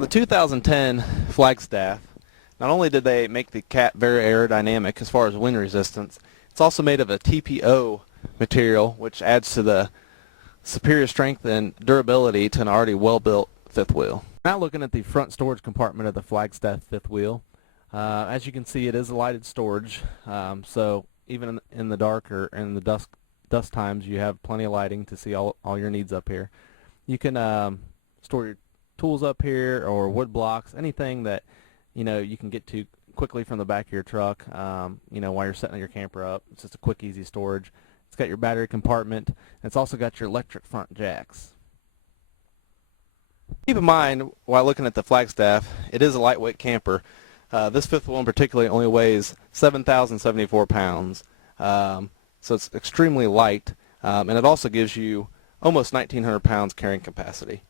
The 2010 Flagstaff, not only did they make the cap very aerodynamic as far as wind resistance, it's also made of a TPO material, which adds to the superior strength and durability to an already well-built fifth wheel. Now looking at the front storage compartment of the Flagstaff fifth wheel, as you can see, it is a lighted storage, so even in the dark or in the dust times, you have plenty of lighting to see all your needs up here. You can store your tools up here, or wood blocks, anything that you can get to quickly from the back of your truck, while you're setting your camper up. It's just a quick, easy storage. It's got your battery compartment, and it's also got your electric front jacks. Keep in mind, while looking at the Flagstaff, it is a lightweight camper. This fifth wheel in particular only weighs 7,074 pounds, so it's extremely light, and it also gives you almost 1,900 pounds carrying capacity.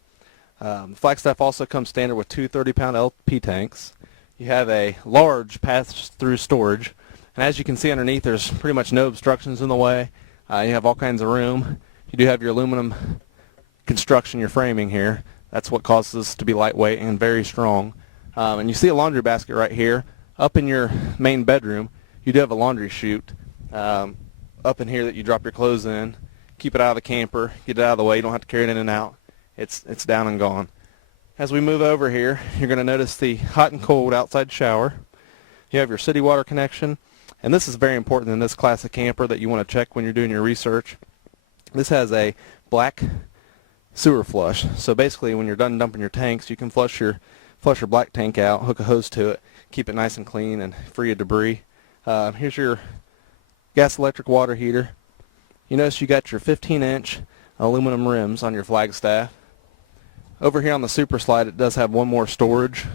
The Flagstaff also comes standard with two 30-pound LP tanks. You have a large pass-through storage, and as you can see underneath, there's pretty much no obstructions in the way. You have all kinds of room. You do have your aluminum construction, your framing here. That's what causes this to be lightweight and very strong. And you see a laundry basket right here. Up in your main bedroom, you do have a laundry chute up in here that you drop your clothes in. Keep it out of the camper, get it out of the way. You don't have to carry it in and out. It's down and gone. As we move over here, you're going to notice the hot and cold outside shower. You have your city water connection, and this is very important in this class of camper that you want to check when you're doing your research. This has a black sewer flush, so basically when you're done dumping your tanks, you can flush your black tank out, hook a hose to it, keep it nice and clean and free of debris. Here's your gas electric water heater. You notice you got your 15-inch aluminum rims on your Flagstaff. Over here on the Super Slide, it does have one more storage.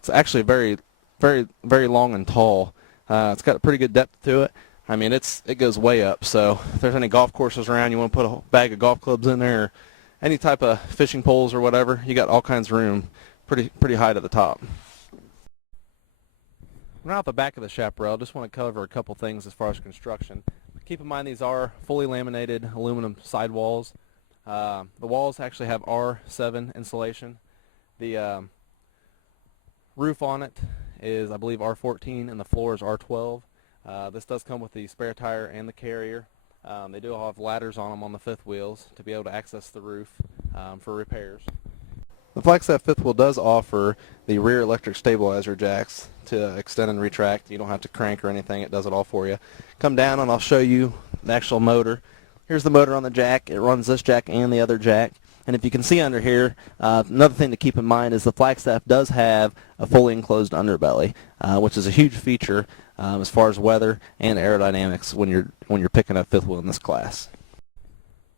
It's actually very, very, very long and tall. It's got a pretty good depth to it. I mean, it goes way up. So if there's any golf courses around, you want to put a bag of golf clubs in there, or any type of fishing poles or whatever, you got all kinds of room, pretty high to the top. Now at the back of the chaparral, just want to cover a couple things as far as construction. Keep in mind these are fully laminated aluminum sidewalls. The walls actually have R7 insulation. The roof on it is, I believe, R14, and the floor is R12. This does come with the spare tire and the carrier. They do have ladders on them on the fifth wheels to be able to access the roof for repairs. The Flagstaff fifth wheel does offer the rear electric stabilizer jacks to extend and retract. You don't have to crank or anything. It does it all for you. Come down and I'll show you the actual motor. Here's the motor on the jack. It runs this jack and the other jack. And if you can see under here, another thing to keep in mind is the Flagstaff does have a fully enclosed underbelly, which is a huge feature as far as weather and aerodynamics when you're picking up fifth wheel in this class.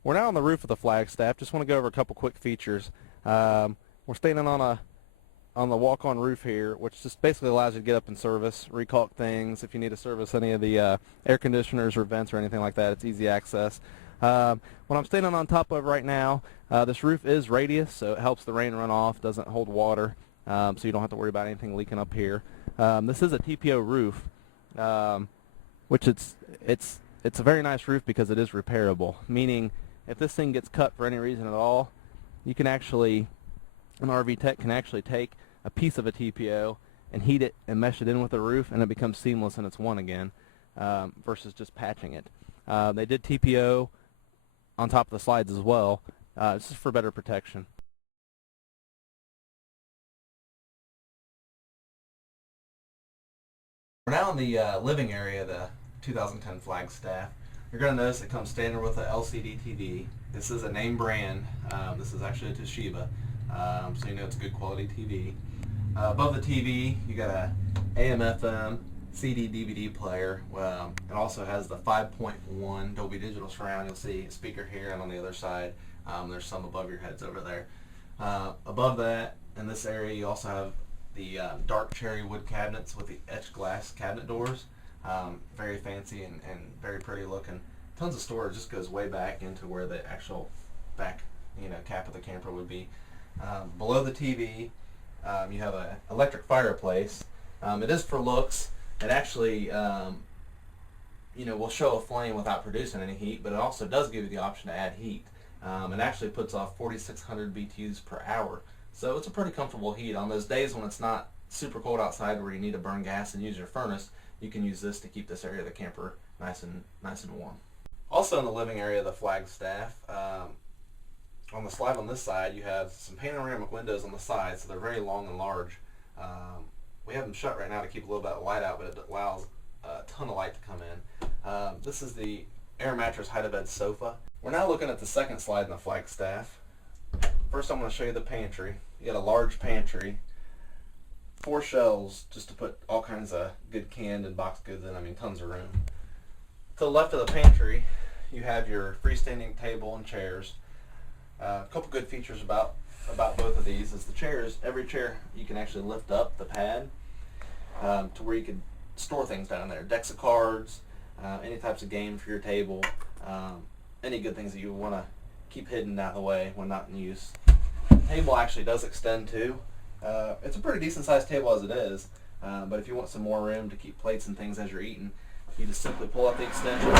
We're now on the roof of the Flagstaff. Just want to go over a couple quick features. We're standing on the walk-on roof here, which just basically allows you to get up and service, recalk things. If you need to service any of the air conditioners or vents or anything like that, it's easy access. What I'm standing on top of right now, this roof is radius, so it helps the rain run off, doesn't hold water, so you don't have to worry about anything leaking up here. This is a TPO roof, which it's a very nice roof because it is repairable, meaning if this thing gets cut for any reason at all, you can actually, an RV tech can actually take a piece of a TPO and heat it and mesh it in with the roof, and it becomes seamless and it's one again, versus just patching it. They did TPO on top of the slides as well. This is for better protection. We're now in the living area of the 2010 Flagstaff. You're going to notice it comes standard with an LCD TV. This is a name brand. This is actually a Toshiba, so you know it's a good quality TV. Above the TV, you got a AM/FM CD DVD player. It also has the 5.1 Dolby Digital Surround. You'll see a speaker here and on the other side. There's some above your heads over there. Above that, in this area, you also have the dark cherry wood cabinets with the etched glass cabinet doors. Very fancy and very pretty looking. Tons of storage. Just goes way back into where the actual back cap of the camper would be. Below the TV, you have an electric fireplace. It is for looks. It actually will show a flame without producing any heat, but it also does give you the option to add heat. It actually puts off 4,600 BTUs per hour, So it's a pretty comfortable heat. On those days when it's not super cold outside where you need to burn gas and use your furnace, you can use this to keep this area of the camper nice and warm. Also in the living area of the Flagstaff, on the slide on this side you have some panoramic windows on the side, so they're very long and large. We have them shut right now to keep a little bit of light out, but it allows a ton of light to come in. This is the air mattress hide-to-bed sofa. We're now looking at the second slide in the Flagstaff. First I'm going to show you the pantry. You got a large pantry, 4 shelves just to put all kinds of good canned and boxed goods in. I mean, tons of room. To the left of the pantry you have your freestanding table and chairs. A couple good features about both of these is the chairs. Every chair you can actually lift up the pad to where you can store things down there. Decks of cards, any types of game for your table, any good things that you want to keep hidden out of the way when not in use. The table actually does extend too. It's a pretty decent sized table as it is, but if you want some more room to keep plates and things as you're eating, you just simply pull out the extension,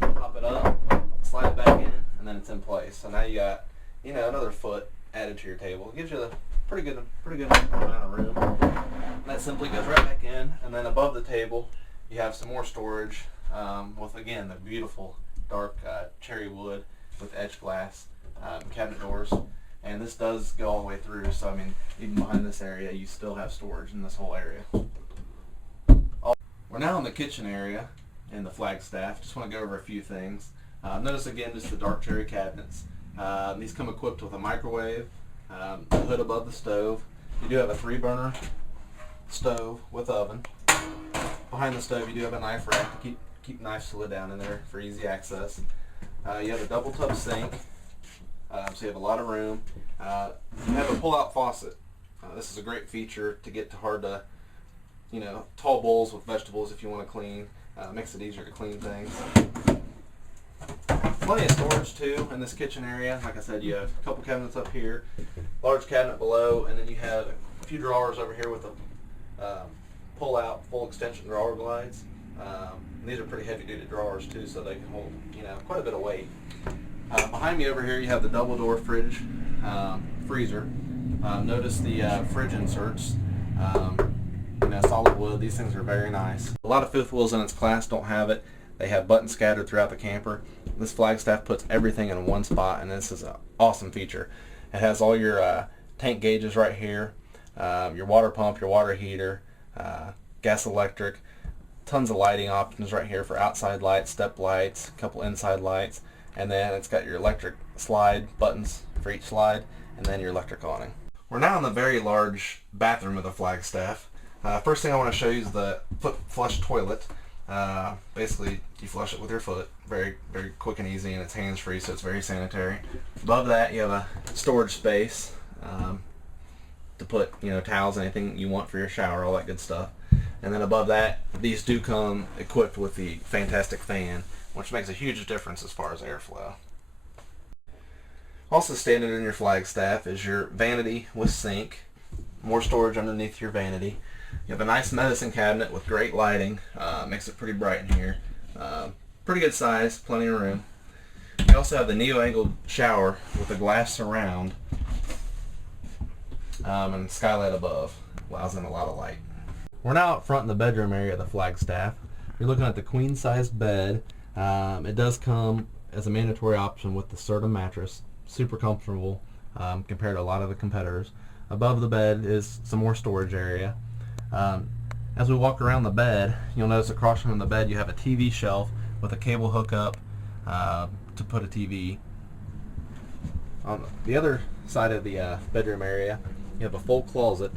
pop it up, slide it back in, and then it's in place. So now you got, you know, another foot added to your table. It gives you a pretty good amount of room. And that simply goes right back in, and then above the table you have some more storage with, again, the beautiful dark cherry wood with etched glass cabinet doors. And this does go all the way through, so I mean, even behind this area you still have storage in this whole area. We're now in the kitchen area in the Flagstaff. Just want to go over a few things. Notice again just the dark cherry cabinets. These come equipped with a microwave, a hood above the stove. You do have a 3-burner stove with oven. Behind the stove you do have a knife rack to keep knives slid down in there for easy access. You have a double tub sink, so you have a lot of room. You have a pull-out faucet. This is a great feature to get to hard to, you know, tall bowls with vegetables if you want to clean. Makes it easier to clean things. Plenty of storage too in this kitchen area. Like I said, you have a couple cabinets up here, large cabinet below, and then you have a few drawers over here with a pull-out full extension drawer glides. These are pretty heavy-duty drawers too, so they can hold, you know, quite a bit of weight. Behind me over here you have the double-door fridge, freezer. Notice the fridge inserts. You know, solid wood. These things are very nice. A lot of fifth wheels in its class don't have it. They have buttons scattered throughout the camper. This Flagstaff puts everything in one spot, and this is an awesome feature. It has all your tank gauges right here, your water pump, your water heater, gas electric, tons of lighting options right here for outside lights, step lights, a couple inside lights, and then it's got your electric slide buttons for each slide, and then your electric awning. We're now in the very large bathroom of the Flagstaff. First thing I want to show you is the foot flush toilet. Basically, you flush it with your foot, very quick and easy, and it's hands-free, so it's very sanitary. Above that, you have a storage space to put, you know, towels, anything you want for your shower, all that good stuff. And then above that, these do come equipped with the fantastic fan, which makes a huge difference as far as airflow. Also standard in your Flagstaff is your vanity with sink, more storage underneath your vanity. You have a nice medicine cabinet with great lighting, makes it pretty bright in here. Pretty good size, plenty of room. You also have the neo-angled shower with a glass surround and skylight above. Allows in a lot of light. We're now out front in the bedroom area of the Flagstaff. You're looking at the queen-sized bed. It does come as a mandatory option with the Serta mattress. Super comfortable compared to a lot of the competitors. Above the bed is some more storage area. As we walk around the bed, you'll notice across from the bed you have a TV shelf with a cable hookup to put a TV. On the other side of the bedroom area, you have a full closet.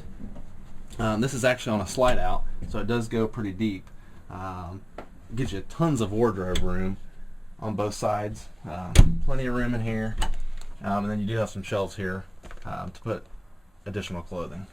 This is actually on a slide out, so it does go pretty deep. Gives you tons of wardrobe room on both sides. Plenty of room in here. And then you do have some shelves here to put additional clothing.